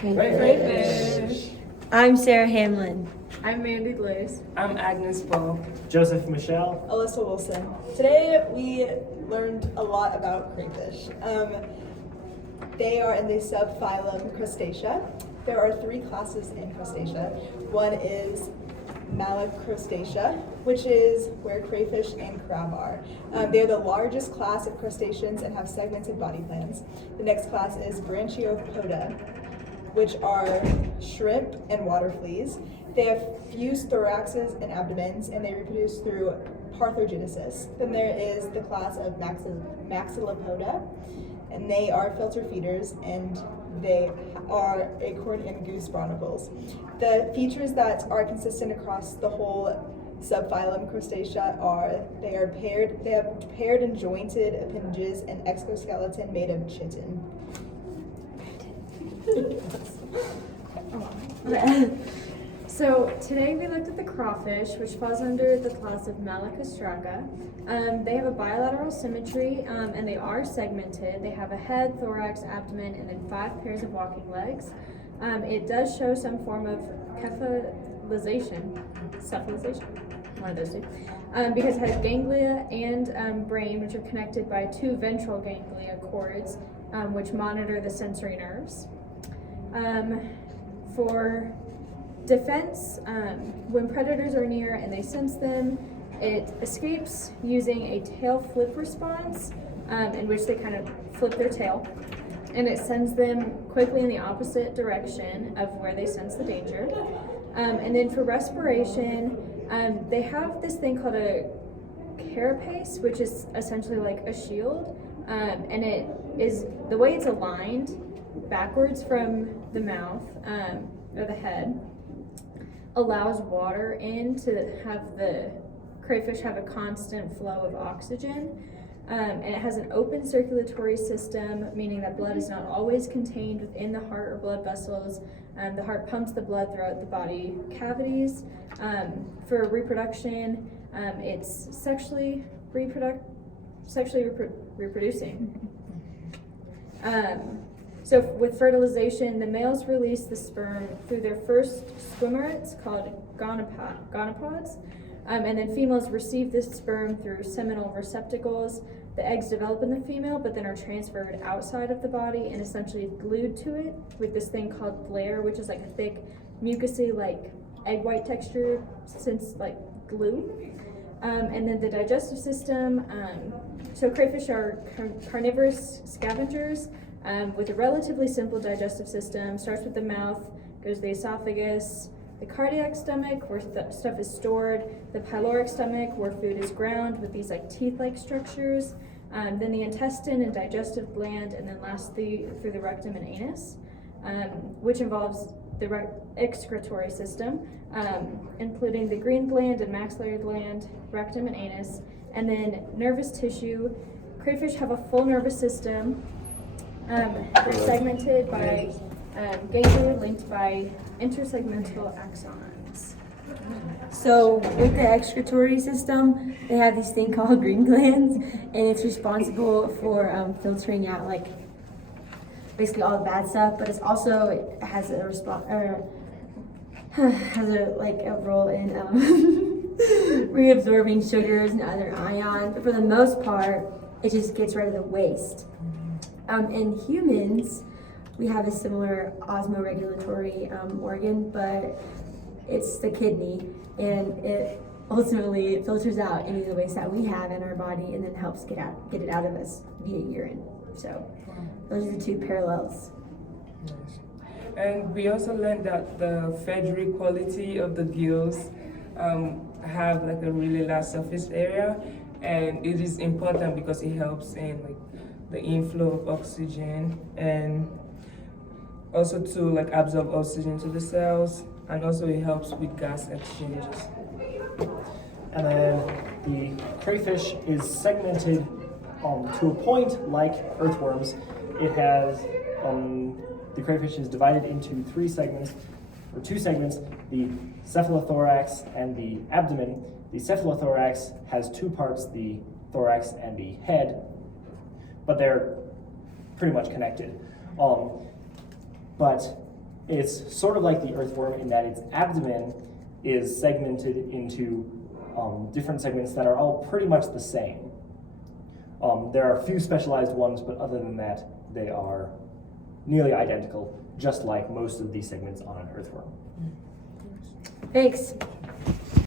Crayfish. I'm Sarah Hamlin. I'm Mandy Glaze. I'm Agnes Paul. Joseph Michelle. Alyssa Wilson. Today we learned a lot about crayfish. They are in the subphylum Crustacea. There are 3 classes in Crustacea. One is Malacrustacea, which is where crayfish and crab are. They are the largest class of crustaceans and have segmented body plans. The next class is Arthropoda, which are shrimp and water fleas. They have fused thoraxes and abdomens, and they reproduce through parthenogenesis. Then there is the class of Maxillopoda, and they are filter feeders, and they are acorn and goose barnacles. The features that are consistent across the whole subphylum Crustacea are they have paired and jointed appendages and exoskeleton made of chitin. So today we looked at the crawfish, which falls under the class of Malacostraca. They have a bilateral symmetry, and they are segmented. They have a head, thorax, abdomen, and then 5 pairs of walking legs. It does show some form of cephalization, one of those two, because it has ganglia and brain, which are connected by 2 ventral ganglia cords, which monitor the sensory nerves. For defense, when predators are near and they sense them, it escapes using a tail flip response, in which they kind of flip their tail, and it sends them quickly in the opposite direction of where they sense the danger. And then for respiration, they have this thing called a carapace, which is essentially like a shield, and it is the way it's aligned backwards from the mouth or the head allows water in to have the crayfish have a constant flow of oxygen, and it has an open circulatory system, meaning that blood is not always contained within the heart or blood vessels. The heart pumps the blood throughout the body cavities. For reproduction, it's sexually reproducing. So with fertilization, the males release the sperm through their first swimmerets called gonopods, and then females receive this sperm through seminal receptacles. The eggs develop in the female, but then are transferred outside of the body and essentially glued to it with this thing called blair, which is like a thick, mucousy, like egg white texture, since like glue. And then the digestive system. So crayfish are carnivorous scavengers. With a relatively simple digestive system. Starts with the mouth, goes to the esophagus, the cardiac stomach, where stuff is stored, the pyloric stomach, where food is ground with these like teeth-like structures, then the intestine and digestive gland, and then lastly through the rectum and anus, which involves the excretory system, including the green gland and maxillary gland, rectum and anus, and then nervous tissue. Crayfish have a full nervous system. They're segmented by ganglia linked by intersegmental axons. So with the excretory system, they have this thing called green glands, and it's responsible for filtering out like basically all the bad stuff. But it has a role in reabsorbing sugars and other ions. But for the most part, it just gets rid of the waste. In humans, we have a similar osmoregulatory organ, but it's the kidney, and it ultimately filters out any of the waste that we have in our body and then helps get it out of us via urine. So those are the 2 parallels. Nice. And we also learned that the feathery quality of the gills have like a really large surface area, and it is important because it helps in like the inflow of oxygen and also to like absorb oxygen to the cells, and also it helps with gas exchanges. And then the crayfish is segmented to a point like earthworms. It has the crayfish is divided into 2 segments, the cephalothorax and the abdomen. The cephalothorax has 2 parts, the thorax and the head, but they're pretty much connected. But It's sort of like the earthworm in that its abdomen is segmented into different segments that are all pretty much the same. There are a few specialized ones, but other than that, they are nearly identical, just like most of these segments on an earthworm. Thanks.